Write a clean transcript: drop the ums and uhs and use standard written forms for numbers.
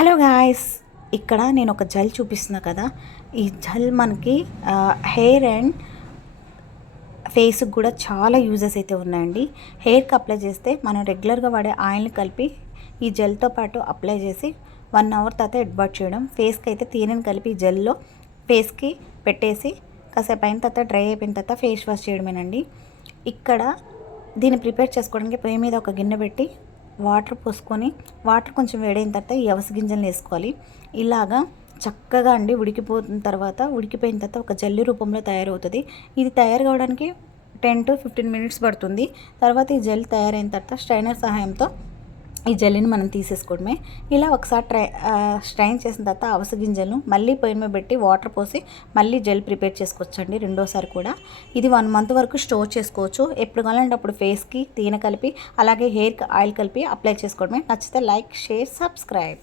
Hello guys, ఇక్కడ నేను ఒక జెల్ చూపిస్తున్నా కదా. ఈ జెల్ మనకి హెయిర్ అండ్ ఫేస్కి కూడా చాలా యూజెస్ అయితే ఉన్నాయండి. హెయిర్కి అప్లై చేస్తే మనం రెగ్యులర్గా వాడే ఆయిల్ని కలిపి ఈ జెల్తో పాటు అప్లై చేసి 1 అవర్ తర్వాత హెడ్ చేయడం. ఫేస్కి అయితే తేనెని కలిపి జెల్లో ఫేస్కి పెట్టేసి కాసేపు అయిన తర్వాత డ్రై అయిపోయిన తర్వాత ఫేస్ వాష్ చేయడమేనండి. ఇక్కడ దీన్ని ప్రిపేర్ చేసుకోవడానికి పొయ్యి మీద ఒక గిన్నె పెట్టి వాటర్ పోసుకొని వాటర్ కొంచెం వేడైన తర్వాత ఈ అవిసె గింజలను వేసుకోవాలి. ఇలాగా చక్కగా ఉడికిపోయిన తర్వాత ఒక జెల్లీ రూపంలో తయారవుతుంది. ఇది తయారు కావడానికి 10 to 15 మినిట్స్ పడుతుంది. తర్వాత ఈ జెల్ తయారైన తర్వాత స్ట్రైనర్ సహాయంతో ఈ జెల్లీని మనం తీసేసుకోవడమే. ఇలా ఒకసారి స్ట్రైన్ చేసిన తర్వాత అవిసె గింజలను మళ్ళీ పొయ్యి మీద పెట్టి వాటర్ పోసి మళ్ళీ జెల్ ప్రిపేర్ చేసుకోవచ్చండి రెండోసారి కూడా. ఇది 1 మంత్ వరకు స్టోర్ చేసుకోవచ్చు. ఎప్పుడు కావాలంటే అప్పుడు ఫేస్కి తేనె కలిపి అలాగే హెయిర్కి ఆయిల్ కలిపి అప్లై చేసుకోవడమే. నచ్చితే లైక్, షేర్, సబ్స్క్రైబ్.